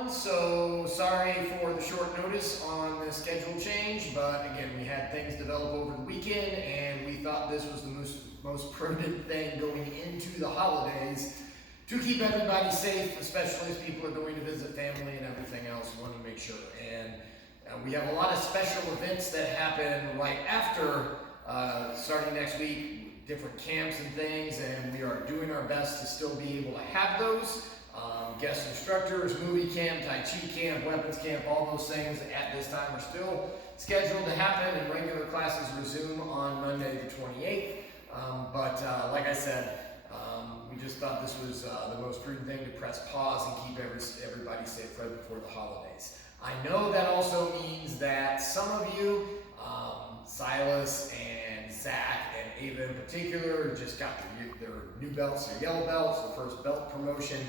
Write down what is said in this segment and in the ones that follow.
everyone. So sorry for the short notice on the schedule change, but again, we had things develop over the weekend and we thought this was the most prudent thing going into the holidays to keep everybody safe, especially as people are going to visit family and everything else. We want to make sure. And we have a lot of special events that happen right after, starting next week, different camps and things, and we are doing our best to still be able to have those. Guest instructors, movie camp, Tai Chi camp, weapons camp, all those things at this time are still scheduled to happen, and regular classes resume on Monday the 28th. But like I said, we just thought this was the most prudent thing to press pause and keep everybody safe right before the holidays. I know that also means that some of you, Silas and Zach and Ava in particular, just got their new belts, their yellow belts, the first belt promotion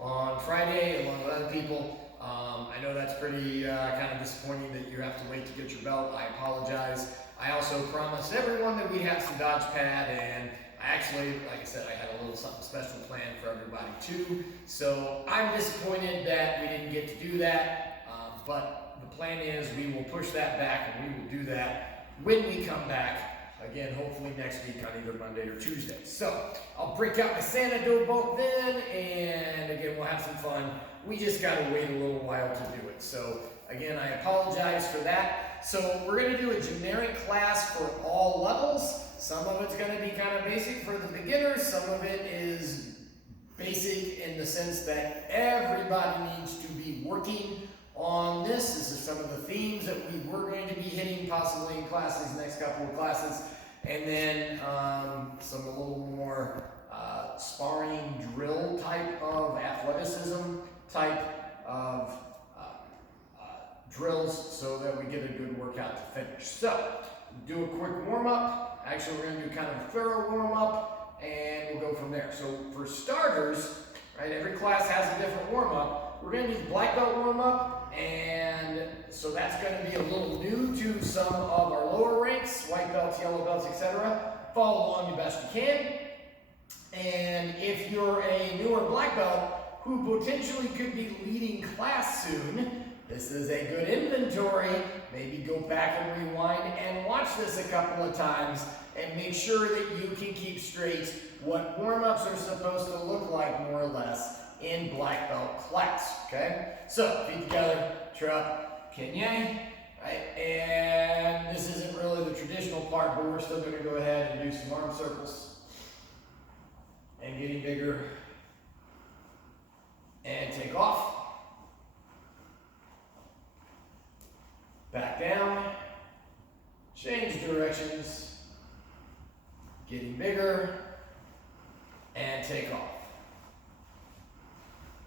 on Friday, along with other people. I know that's pretty kind of disappointing that you have to wait to get your belt. I apologize. I also promised everyone that we'd have some Dodge Pad, and I actually, like I said, I had a little something special planned for everybody too. So I'm disappointed that we didn't get to do that, but the plan is we will push that back, and we will do that when we come back. Again, hopefully next week on either Monday or Tuesday. So I'll break out my Santa door bolt then, and again, we'll have some fun. We just got to wait a little while to do it. So again, I apologize for that. So we're going to do a generic class for all levels. Some of it's going to be kind of basic for the beginners. Some of it is basic in the sense that everybody needs to be working on this. This is some of the themes that we were going to be hitting possibly in classes, next couple of classes. And then some a little more sparring drill type of athleticism type of drills so that we get a good workout to finish. So do a quick warm up. Actually, we're going to do kind of a thorough warm up and we'll go from there. So for starters, right, every class has a different warm up. We're going to do the black belt warm up, and so that's going to be a little new to some of our lower ranks, white belts, yellow belts, etc. Follow along the best you can. And if you're a newer black belt who potentially could be leading class soon, this is a good inventory. Maybe go back and rewind and watch this a couple of times and make sure that you can keep straight what warm-ups are supposed to look like, more or less, in black belt class, okay? So, feet together, trap, Kenyai, right? And this isn't really the traditional part, but we're still gonna go ahead and do some arm circles and getting bigger and take off. Back down, change directions, getting bigger, and take off.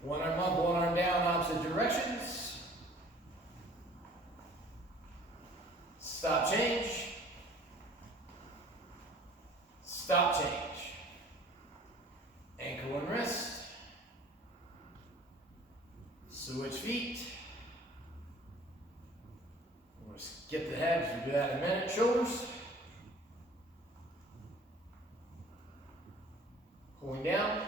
One arm up, one arm down, opposite directions. Stop, change. Stop, change. Ankle and wrist. Switch feet. We'll skip the head, we'll do that in a minute. Shoulders. Pulling down.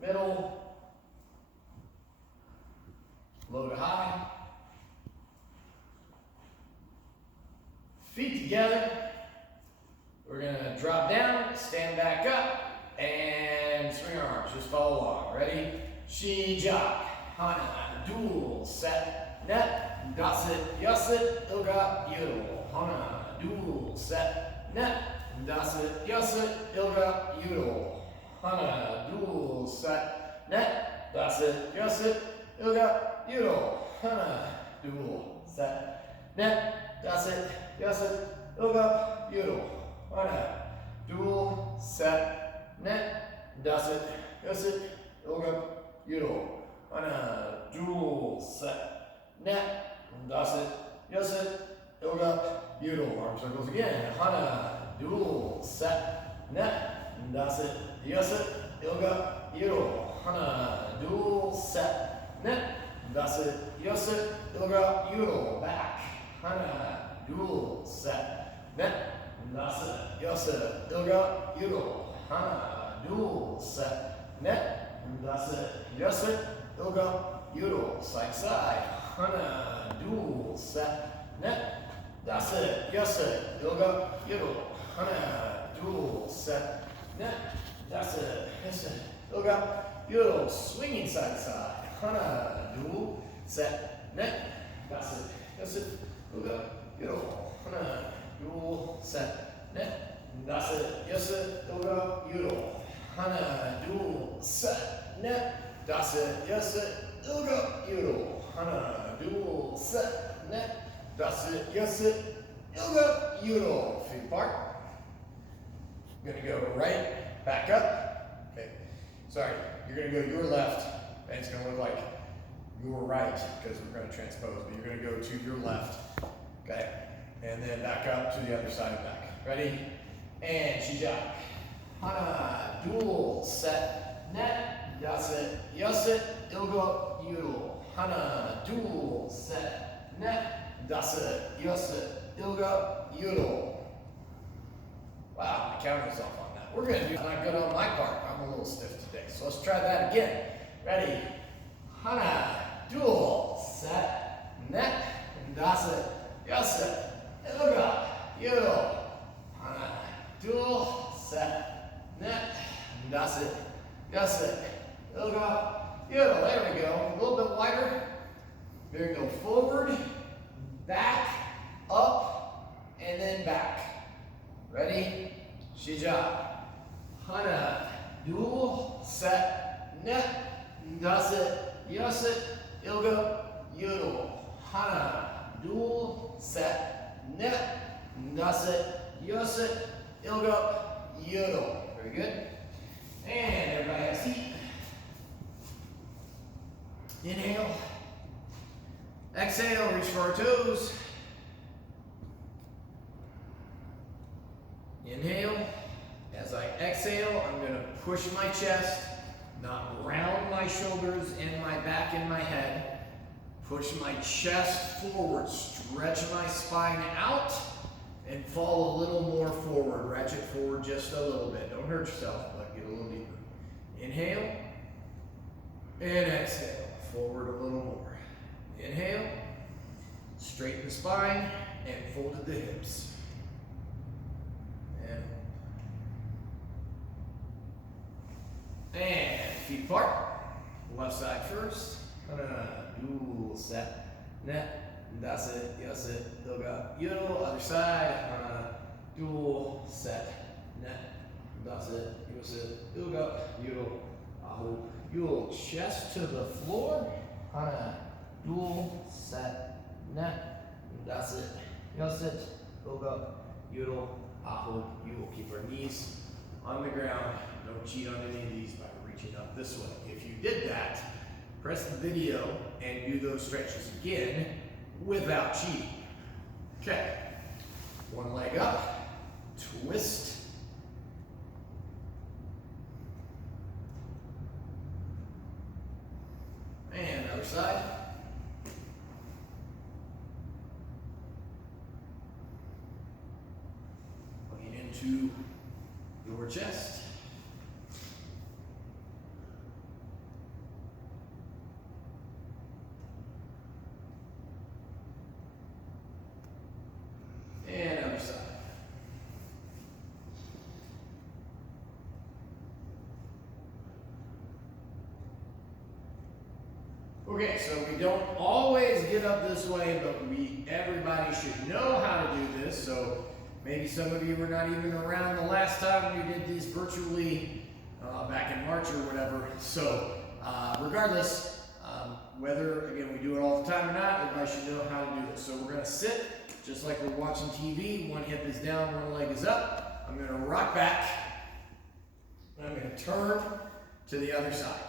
Middle, low to high, feet together. We're going to drop down, stand back up, and swing our arms. Just follow along. Ready? Shijak, Hana, dual, set, net, dasit, yasit, ilga, yudel. Hana, dual, set, net, dasit, yasit, ilga, yudel. Hana, dual, set, net, dasit, yasit, ilga, yudel. Hana, dual, set, net, dasit, yasit, ilga, yudel. Hana, dual, set, net, dasit, yasit, ilga, yudel. Hana, dual, set, net, dasit, yasit, ilga, yudel. Arm circles again. Hana, dual, set, net, dasit, yasit, ilga, yudel. Hana, dual, set, net, dasit, yasit, ilga, yudel. Back. Hana, dual, set, net, dasit, yasit, ilga, yudel. Hana, dual, set, net, that's it. Yes, it. Ilga, yodel, side, side. Hana, dual, set, net. That's it. Yes, it. Ilga, yodel, hana, dual, set, net. That's it. Yes, it. Ilga, yodel, swinging side, side. Hana, dual, set, net. That's it. Yes, it. Ilga, yodel, hana, dual, set, net. That's it. Yes, it. Ilga, yodel, hana, dual, set, net. Das it, yes it, ilga, yodel, hana, dual, set, net. Das it, yes it, ilga, yodel. Feet apart. You're gonna go right, back up. Okay, sorry, you're gonna go your left, and it's gonna look like your right, because we're gonna transpose, but you're gonna go to your left, okay? And then back up to the other side and back. Ready? And shijak. Hana, dual, set, net. Das it, yes it, ilga, yodel, hana, dual, set, net. Das it, yes it, ilga, yodel. Wow, I counted myself on that. We're gonna do not good on my part. I'm a little stiff today, so let's try that again. Ready? Hana, dual, set, net. Das it, yes it, ilga, yodel, hana, dual, set, net. Das it, yes it. Ilga, yodel, there we go. A little bit wider. There we go. Forward, back, up, and then back. Ready? Shija. Hana, dual, set, net. Das it, yes it, ilga, yodel. Hana, dual, set, net. Das it, yes it, ilga, yodel. Very good. And everybody has seat. Inhale. Exhale, reach for our toes. Inhale. As I exhale, I'm going to push my chest, not round my shoulders and my back and my head. Push my chest forward, stretch my spine out, and fall a little more forward. Ratchet forward just a little bit. Don't hurt yourself, but get a little deeper. Inhale. And exhale. Forward a little more. Inhale, straighten the spine, and folded the hips. And feet apart. Left side first. Dual, set, net. That's it. Yes it. Ilga, yodel. Other side. Dual, set, net. That's it. Yes it. Ilga, yodel. Aho. Yodel, chest to the floor. Hana, dual, set, net. That's it. Yes it. Ilga, yodel, aho. You will keep our knees on the ground. Don't cheat on any of these by reaching up this way. If you did that, press the video and do those stretches again without cheating. Okay. One leg up, twist. And other side. Looking into your chest. And other side. Okay, so we don't always get up this way, but everybody should know how to do this. So maybe some of you were not even around the last time we did these virtually back in March or whatever. So regardless, whether, again, we do it all the time or not, everybody should know how to do this. So we're going to sit just like we're watching TV. One hip is down, one leg is up. I'm going to rock back. And I'm going to turn to the other side.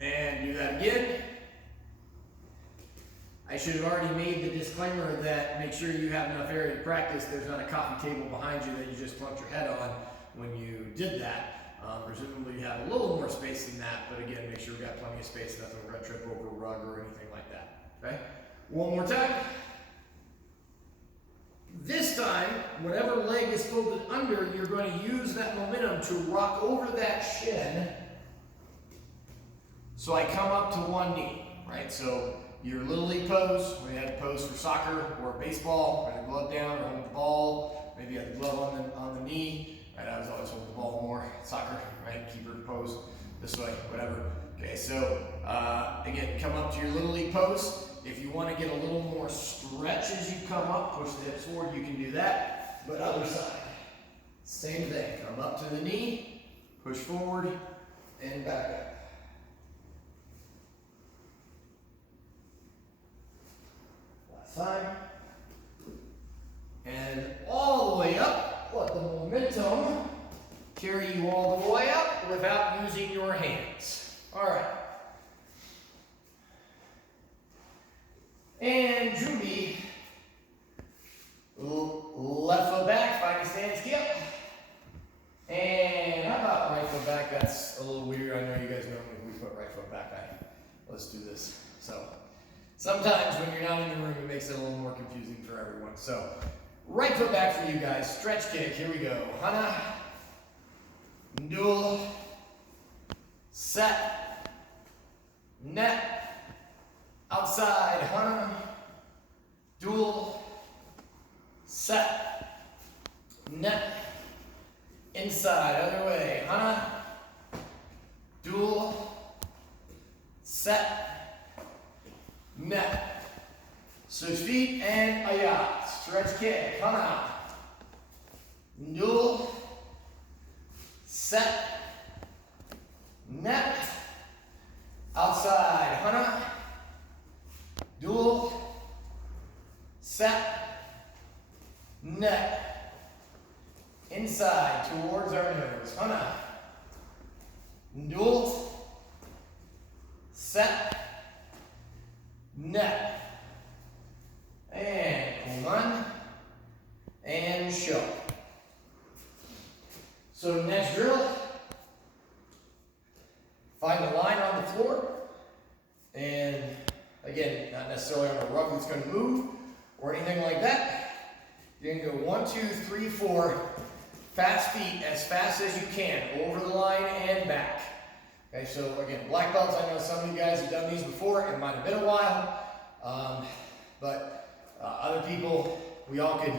And do that again. I should have already made the disclaimer that make sure you have enough area to practice. There's not a coffee table behind you that you just plunked your head on when you did that. Presumably you have a little more space than that, but again, make sure we've got plenty of space, nothing we're going to trip over a rug or anything like that. Okay? One more time. This time, whatever leg is folded under, you're going to use that momentum to rock over that shin So I come up to one knee, right? So your Little League pose, we had pose for soccer or baseball, right? Glove down or hold the ball, maybe you have the glove on the knee, right? I was always holding the ball more, soccer, right? Keeper pose, this way, whatever. Okay, so again, come up to your Little League pose. If you want to get a little more stretch as you come up, push the hips forward, you can do that. But other side, same thing. Come up to the knee, push forward, and back up. Last side. And all the way up. Let the momentum carry you all the way up without using your hands. All right. And Judy, left foot back, find a stand skip. And how about right foot back? That's a little weird. I know you guys know we put right foot back. Let's do this. So sometimes when you're not in the room, it makes it a little more confusing for everyone. So right foot back for you guys. Stretch kick. Here we go. Hana, dual, set, net. Outside, Hana, dual, set, net, inside, other way, Hana, dual, set, net. Switch feet and ayat. Stretch kick, Hana, dual, set, net, outside, Hana, dual, set, net, inside towards our nose. Hana, dual, set, net, and hold on, and show. So next drill, find the line on the floor, and again, not necessarily on a rug that's going to move or anything like that. You're going to go 1, 2, 3, 4, fast feet as fast as you can, over the line and back. Okay, so again, black belts, I know some of you guys have done these before. It might have been a while, but other people, we all could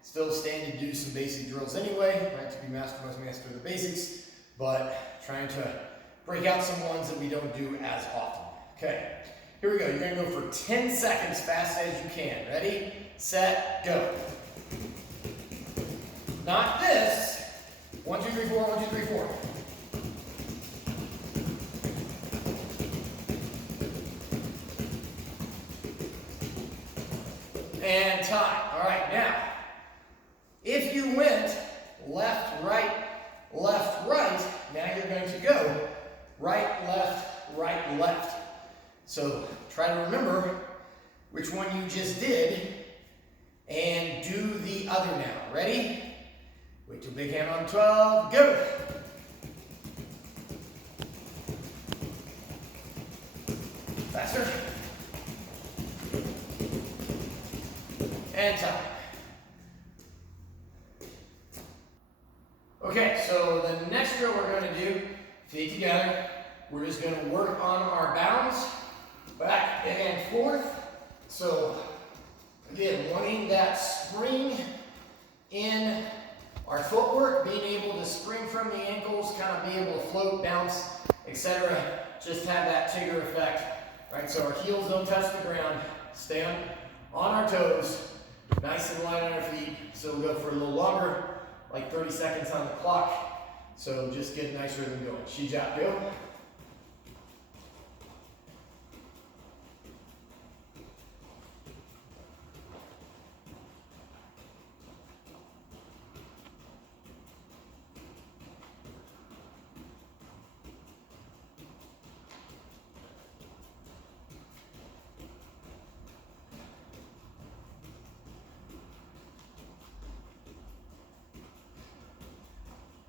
still stand and do some basic drills anyway, right? To be master must master the basics, but trying to break out some ones that we don't do as often. Okay. Here we go. You're going to go for 10 seconds fast as you can. Ready, set, go. Not this. 1, 2, 3, 4, 1, 2, 3, 4. And time. All right, now, if you went left, right, now you're going to go right, left. So try to remember which one you just did and do the other now. Ready? Wait till big hand on 12, go! Faster. And time. Okay, so the next drill we're going to do, feet together, we're just going to work on our bounce. Back and forth. So again, wanting that spring in our footwork, being able to spring from the ankles, kind of be able to float, bounce, etc. Just have that Tigger effect, right? So our heels don't touch the ground, stay on our toes, nice and light on our feet. So we'll go for a little longer, like 30 seconds on the clock. So just get a nice rhythm going. Shijap, go.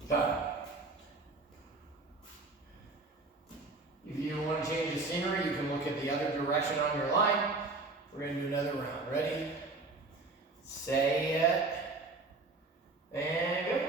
Time. If you want to change the scenery, you can look at the other direction on your line. We're going to do another round. Ready? Say it. And go.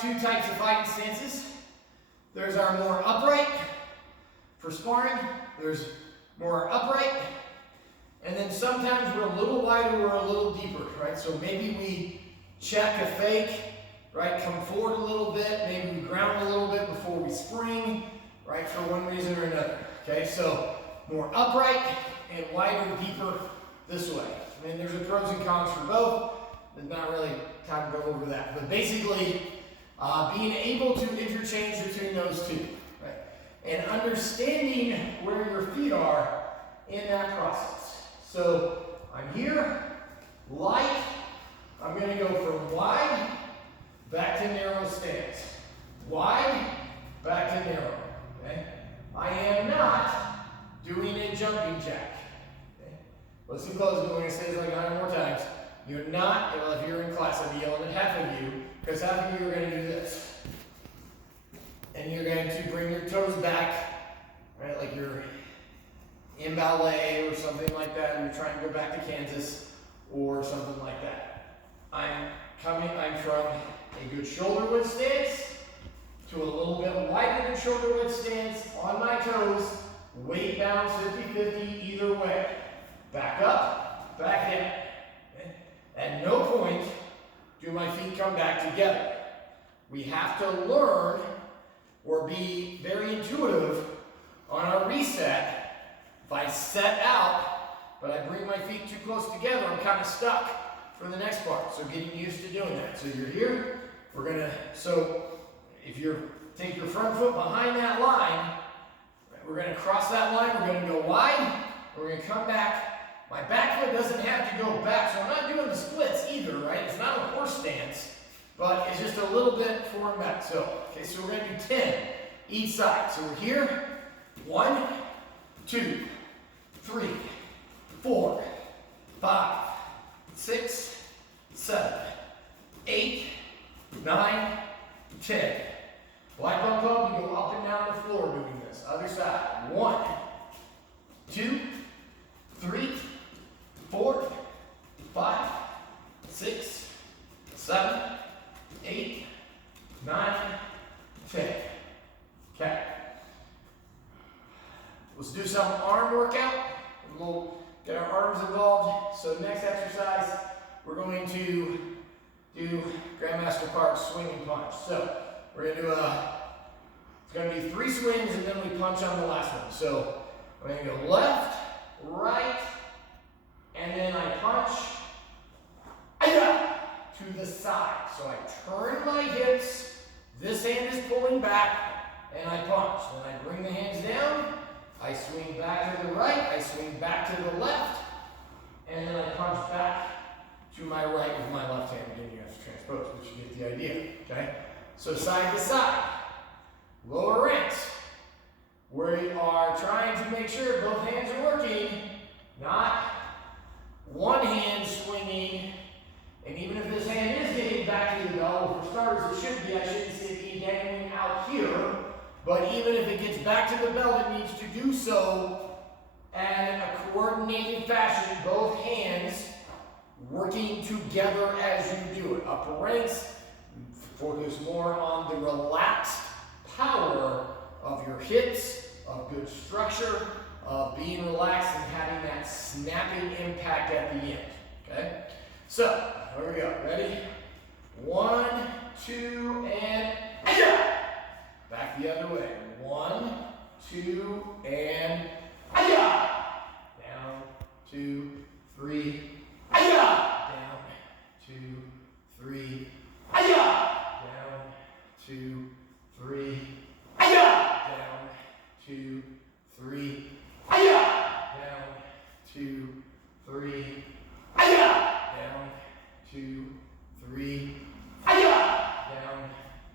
two types of fighting stances. There's our more upright for sparring. There's more upright. And then sometimes we're a little wider or a little deeper, right? So maybe we check a fake, right? Come forward a little bit. Maybe we ground a little bit before we spring, right? For one reason or another, okay? So more upright and wider, deeper this way. I mean, there's a pros and cons for both. There's not really time to go over that. But basically, being able to interchange between those two, right? And understanding where your feet are in that process. So I'm here, light. I'm going to go from wide back to narrow stance. Wide, back to narrow. Okay? I am not doing a jumping jack. Okay? Listen close. I'm going to say this like 9 more times. You're not, well, if you're in class, I'd be yelling at half of you, because half of you are going to do this. And you're going to bring your toes back, right, like you're in ballet or something like that, and you're trying to go back to Kansas or something like that. I'm from a good shoulder width stance to a little bit wider than shoulder width stance on my toes, weight balance 50-50 either way. Back up, back in. Okay? At no point do my feet come back together. We have to learn or be very intuitive on our reset. If I set out, but I bring my feet too close together, I'm kind of stuck for the next part. So getting used to doing that. So you're here, so if you take your front foot behind that line, we're gonna cross that line, we're gonna go wide, we're gonna come back. My back foot doesn't have to go back, so I'm not doing the splits either, right? It's not a horse stance, but it's just a little bit forward back. So, okay, so we're gonna do 10 each side. So we're here, 1, 2, 3, 4, 5, 6, 7, 8, 9, 10. Black belt club, you go up and down the floor doing this. Other side. 1, 2, 3, 4, 5, 6, 7, 8, 9, 10. Okay. Let's do some arm workout. We'll get our arms involved. So next exercise, we're going to do Grandmaster Park's swing and punch. So we're going to do it's going to be 3 swings and then we punch on the last one. So we're going to go left, right, and then I punch to the side. So I turn my hips, this hand is pulling back, and I punch. Then I bring the hands down, I swing back to the right, I swing back to the left, and then I punch back to my right with my left hand. Again, you have to transpose, but you get the idea, okay? So side to side, lower ranks. We are trying to make sure both hands are working, not one hand swinging, and even if this hand is getting back to the bell, for starters, it should be, I shouldn't see it being dangling out here, but even if it gets back to the belt, it needs to do so in a coordinated fashion, both hands working together as you do it. Upper ranks, focus more on the relaxed power of your hips, of good structure, of being relaxed and having that snapping impact at the end, okay? So, here we go, ready? 1, 2, and back the other way. 1, 2, and down, 2, 3, down, 2, 3, down, 2, 3, down, 2, 3, down, 2, 3, down, 2, 3, down,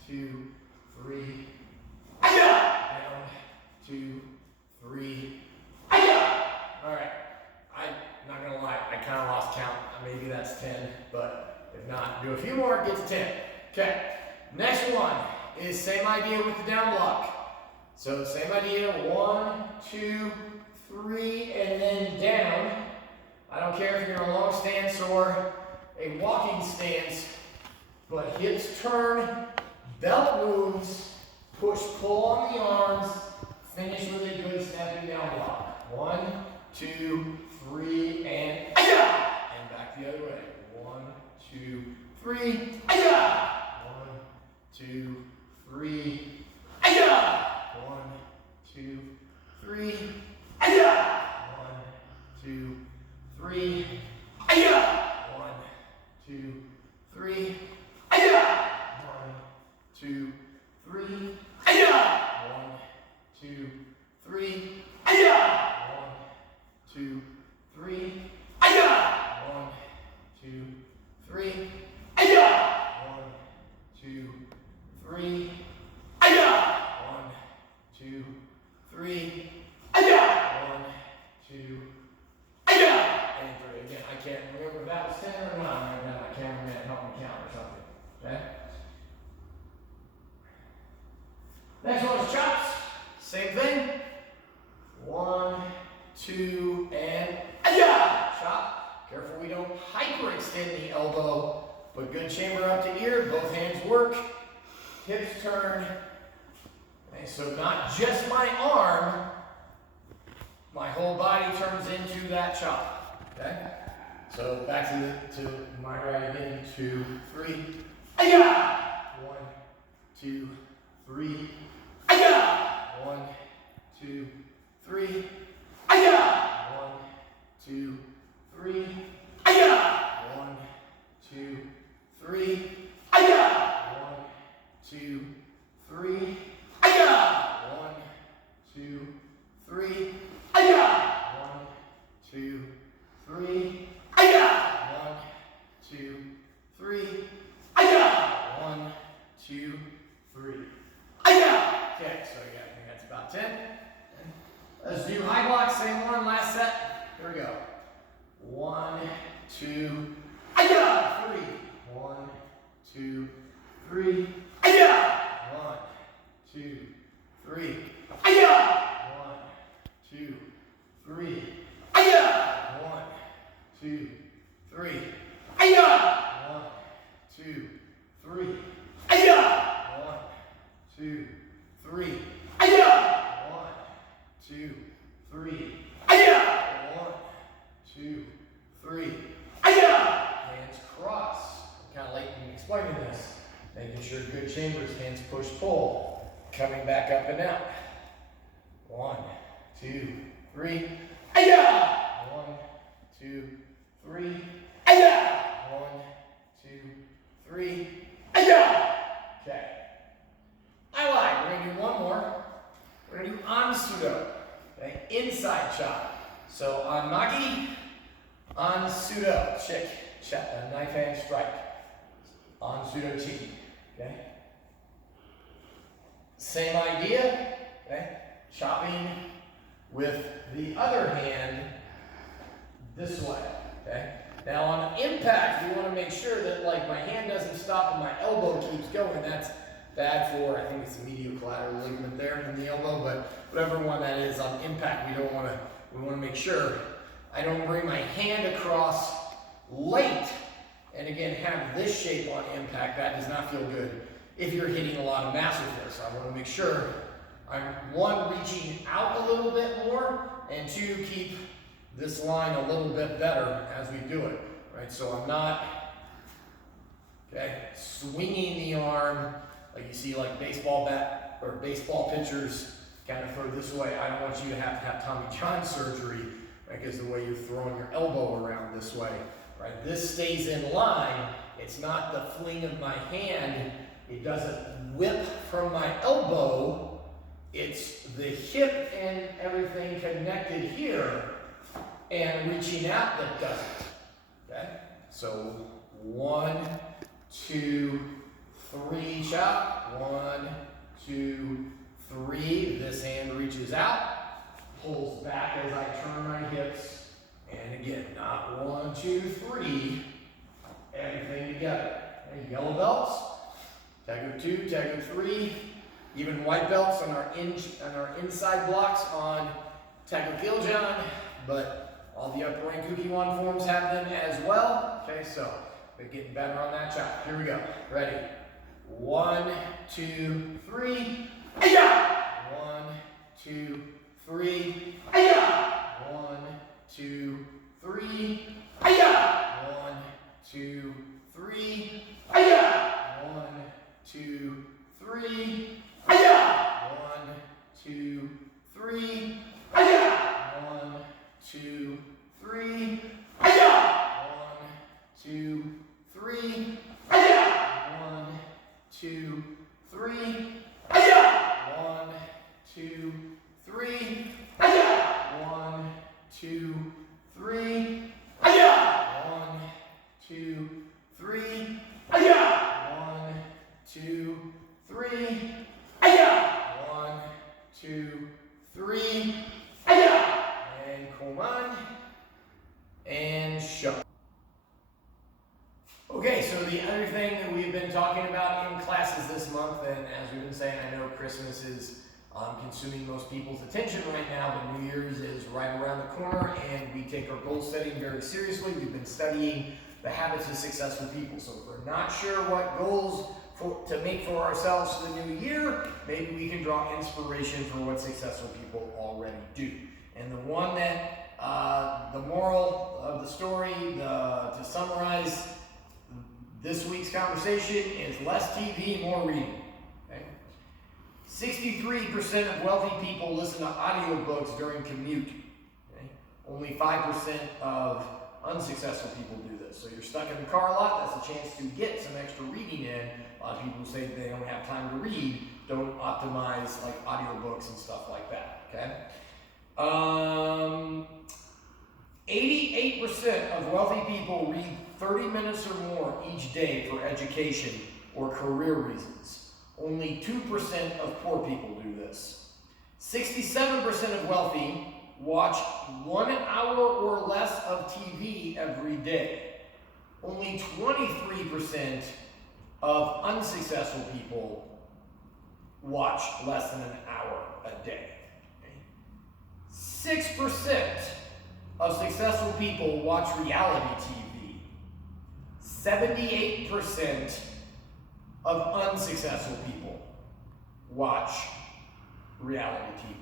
2, 3, down, 2, 3. All right, I'm not gonna lie, I kind of lost count. Maybe that's 10, but if not, do a few more, get to 10. Okay, next one is same idea with the down block. So same idea, 1, 2, 3, and then down. I don't care if you're in a long stance or a walking stance, but hips turn, Belt moves, push, pull on the arms, finish with a good stepping down block. 1, 2, 3, and and back the other way. 1, 2, 3, 1, 2, 3, 1, 2, 3, 1, 2, 3, 1, 2, 3, 1, 2, 3, 1, 2, 3, 1, 2, 3, 1, 2, 3, 1, 2, 3, 1, 2, 3, 1, 2, and 3. Again, I can't remember if that was 10 or 9 right now. My cameraman help me count or something. Okay? Next one is chops. Same thing. 1, 2, and chop. Careful we don't hyperextend the elbow, but good chamber up to ear. Both hands work. Hips turn. Okay, so not just my arm, my whole body turns into that chop. Okay? So back to my right again. 2, 3. 1, 2, 3. 1, 2, 3. 1, 2, 3. 1, 2, 3. 1, 2, 3. 1, 2, 3. 1, 2, 3. 1, 2, 3. 1, 2, 3. Okay, so yeah, I think that's about 10. Let's do high blocks, same one, last set. Here we go. 1, 2, 3. 1, 2, 3. 1, 2, 3. 1, 2, 3. 1, 2, 3. 1, 2, 3. 1, 2, 3. 1, 2, 3. 1, 2, 3. Hands cross. I'm kind of late in explaining this. Making sure good chambers, hands push, pull. Coming back up and out. 1, 2, 3. 1, 2, 3. 1, 2, 3. Okay. I lied. We're going to do one more. We're going to do Ansudo. Okay? Inside chop. So on Maki, Ansudo. Chick. Knife hand strike. Ansudo Chiki. Okay? Same idea. Okay? Chopping with the other hand this way. Okay? Now on impact, we want to make sure that like my hand doesn't stop and my elbow keeps going. That's bad for, I think it's the medial collateral ligament there in the elbow, but whatever one that is on impact, we want to make sure I don't bring my hand across late and again have this shape on impact. That does not feel good if you're hitting a lot of mass with this. I want to make sure I'm, 1, reaching out a little bit more, and 2, keep this line a little bit better as we do it, right? So I'm not, okay, swinging the arm like you see like baseball bat or baseball pitchers kind of throw this way. I don't want you to have Tommy John surgery, right? Because the way you're throwing your elbow around this way, right? This stays in line. It's not the fling of my hand. It doesn't whip from my elbow. It's the hip and everything connected here and reaching out that doesn't, okay? So 1, 2, 3, chop. 1, 2, 3. This hand reaches out, pulls back as I turn my hips, and again, not 1, 2, 3, everything together. Okay, yellow belts, tag of 2, tag of 3, even white belts on our inside blocks on Taco Giljan, but all the upper rank Kukiwon forms have them as well. Okay, so we're getting better on that chop. Here we go. Ready? 1, 2, 3. Aya! 1, 2, 3. Aya! 1, 2, 3. Aya! 1, 2, 3. Aya! 1, 2, 3. Aya! 1, 2, 3. Aya! 1, 2, 3. Aya! 1, 2, 3. Aya! 1, 2, 3. Aya! 1, 2, 3. Aya! 1, 2, 3. Aya! 1, 2, 3. Aya! 1, 2, 3. Aya! 1, 2, 3. Aya! And come on. And shut. Okay, so the other thing that we've been talking about in classes this month, and as we've been saying, I know Christmas is consuming most people's attention right now, but New Year's is right around the corner, and we take our goal setting very seriously. We've been studying the habits of successful people. So if we're not sure what goals to make for ourselves for the new year, maybe we can draw inspiration for what successful people already do. And the one that, the moral of the story, to summarize this week's conversation is less TV, more reading. Okay? 63% of wealthy people listen to audiobooks during commute. Okay? Only 5% of unsuccessful people do this. So you're stuck in the car a lot, that's a chance to get some extra reading in. A lot of people say they don't have time to read, don't optimize like audiobooks and stuff like that. Okay? 88% of wealthy people read 30 minutes or more each day for education or career reasons. Only 2% of poor people do this. 67% of wealthy watch 1 hour or less of TV every day. Only 23% of unsuccessful people watch less than an hour a day. 6% of successful people watch reality TV. 78% of unsuccessful people watch reality TV.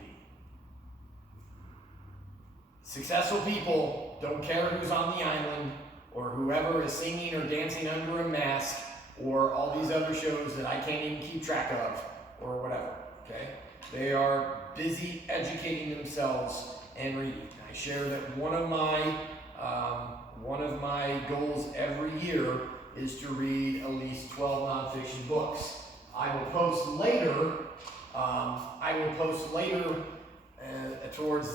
Successful people don't care who's on the island or whoever is singing or dancing under a mask or all these other shows that I can't even keep track of or whatever, okay? They are busy educating themselves and reading. I share that one of my goals every year is to read at least 12 nonfiction books. I will post later. Towards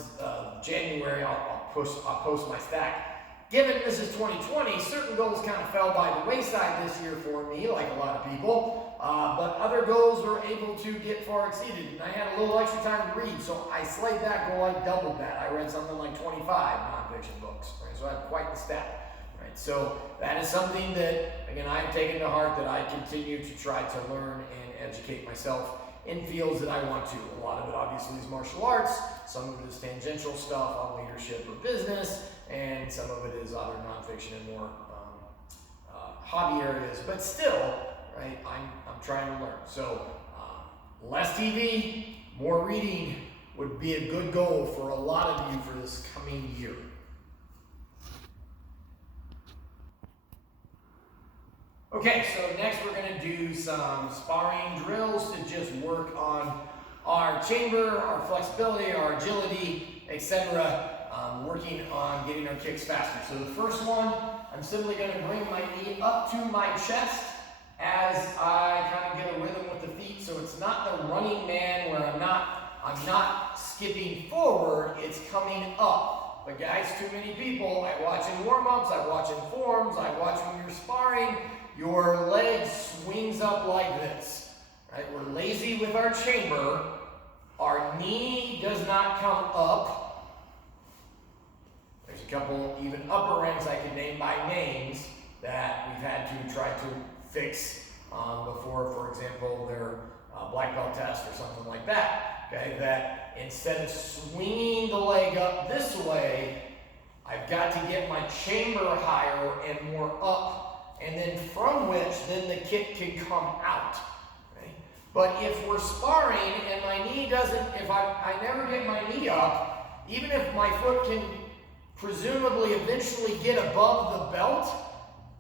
January. I'll post my stack. Given this is 2020, certain goals kind of fell by the wayside this year for me, like a lot of people. But other goals were able to get far exceeded, and I had a little extra time to read, so I slayed that goal. I doubled that. I read something like 25 nonfiction books, right? So I have quite the stat, right? So that is something that, again, I've taken to heart, that I continue to try to learn and educate myself in fields that I want to. A lot of it obviously is martial arts, some of it is tangential stuff on leadership or business, and some of it is other nonfiction and more hobby areas, but still, right, I'm trying to learn. So less TV, more reading would be a good goal for a lot of you for this coming year. Okay, so next we're going to do some sparring drills to just work on our chamber, our flexibility, our agility, etc. Working on getting our kicks faster. So the first one, I'm simply going to bring my knee up to my chest as I kind of get a rhythm with the feet. So it's not the running man where I'm not skipping forward, it's coming up. But guys, too many people, I watch in warm-ups, I watch in forms, I watch when you're sparring, your leg swings up like this, right? We're lazy with our chamber. Our knee does not come up. There's a couple even upper ranks I can name by names that we've had to try to fix before, for example, their black belt test or something like that, okay? That instead of swinging the leg up this way, I've got to get my chamber higher and more up and then from which then the kick can come out. Okay? But if we're sparring and my knee doesn't, if I never get my knee up, even if my foot can presumably eventually get above the belt,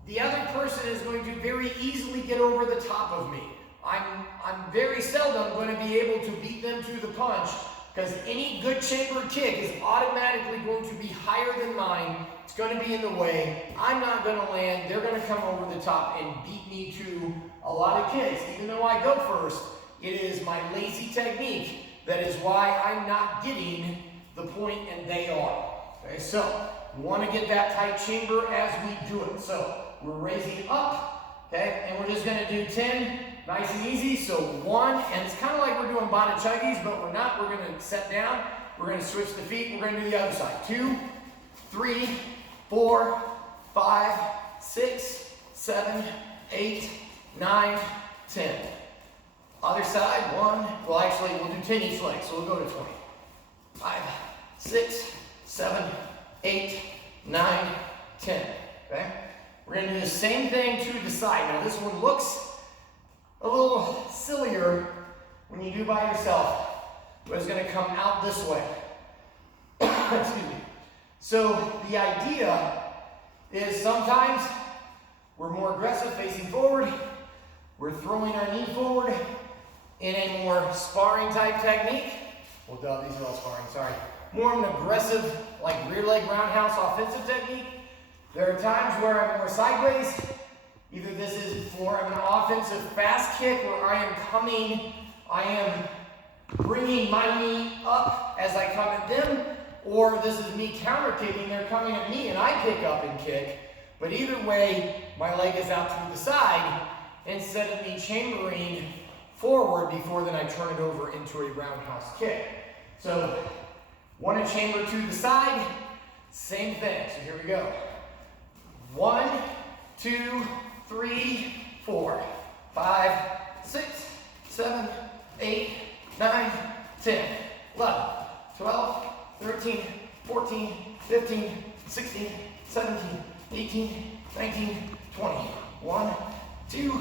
the other person is going to very easily get over the top of me. I'm very seldom going to be able to beat them to the punch, because any good chambered kick is automatically going to be higher than mine. It's going to be in the way. I'm not going to land. They're going to come over the top and beat me to a lot of kicks. Even though I go first, it is my lazy technique that is why I'm not getting the point and they are. Okay, so we want to get that tight chamber as we do it. So we're raising up, okay, and we're just going to do 10. Nice and easy. So 1, and it's kind of like we're doing Bottichuggies, but we're not. We're going to set down. We're going to switch the feet. We're going to do the other side. 2, 3, 4, 5, 6, 7, 8, 9, 10. Other side. 1. Well, actually, we'll do 10 each leg, so we'll go to 20. 5, 6, 7, 8, 9, 10. Okay? We're going to do the same thing to the side. Now, this one looks a little sillier when you do by yourself, but it's going to come out this way. Excuse me. So the idea is sometimes we're more aggressive facing forward. We're throwing our knee forward in a more sparring type technique. Well, duh, these are all sparring, sorry. More of an aggressive, like rear leg roundhouse offensive technique. There are times where I'm more sideways. Either this is more of an offensive fast kick where I am bringing my knee up as I come at them, or this is me counter kicking, they're coming at me and I pick up and kick. But either way, my leg is out to the side instead of me chambering forward before then I turn it over into a roundhouse kick. So, want to chamber to the side, same thing. So here we go. 1, 2, 3, 4, 5, 6, 7, 8, 9, 10, 11, 12, 13, 14, 15, 16, 17, 18, 19, 20. 1, 2,